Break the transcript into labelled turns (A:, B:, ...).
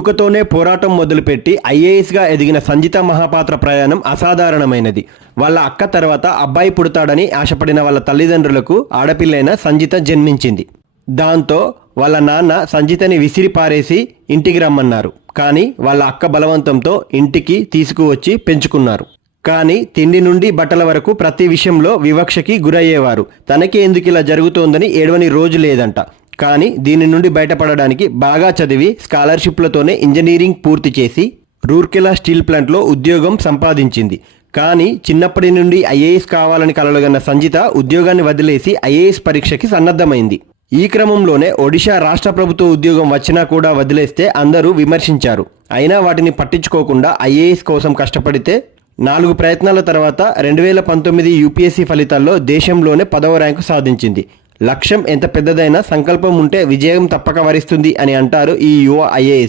A: పుట్టుకతోనే పోరాటం మొదలుపెట్టి ఐఏఎస్గా ఎదిగిన సంజిత మహాపాత్ర ప్రయాణం అసాధారణమైనది. వాళ్ళ అక్క తర్వాత అబ్బాయి పుడతాడని ఆశపడిన వాళ్ళ తల్లిదండ్రులకు ఆడపిల్లైన సంజిత జన్మించింది. దాంతో వాళ్ళ నాన్న సంజితని విసిరి పారేసి ఇంటికి రమ్మన్నారు. కానీ వాళ్ళ అక్క బలవంతంతో ఇంటికి తీసుకువచ్చి పెంచుకున్నారు. కానీ తిండి నుండి బట్టల వరకు ప్రతి విషయంలో వివక్షకి గురయ్యేవారు. తనకి ఎందుకు ఇలా జరుగుతోందని ఏడవని రోజు లేదంట. కానీ దీని నుండి బయటపడడానికి బాగా చదివి స్కాలర్షిప్లతోనే ఇంజనీరింగ్ పూర్తి చేసి రూర్కెలా స్టీల్ ప్లాంట్లో ఉద్యోగం సంపాదించింది. కానీ చిన్నప్పటి నుండి ఐఏఎస్ కావాలని కలలుగన్న సంజిత ఉద్యోగాన్ని వదిలేసి ఐఏఎస్ పరీక్షకి సన్నద్ధమైంది. ఈ క్రమంలోనే ఒడిశా రాష్ట్ర ప్రభుత్వ ఉద్యోగం వచ్చినా కూడా వదిలేస్తే అందరూ విమర్శించారు. అయినా వాటిని పట్టించుకోకుండా ఐఏఎస్ కోసం కష్టపడితే నాలుగు ప్రయత్నాల తర్వాత రెండు వేల పంతొమ్మిది యూపీఎస్సీ ఫలితాల్లో దేశంలోనే పదవ ర్యాంకు సాధించింది. లక్ష్యం ఎంత పెద్దదైనా సంకల్పం ఉంటే విజయం తప్పక వరిస్తుంది అని అంటారు ఈ యువ ఐఏఎస్.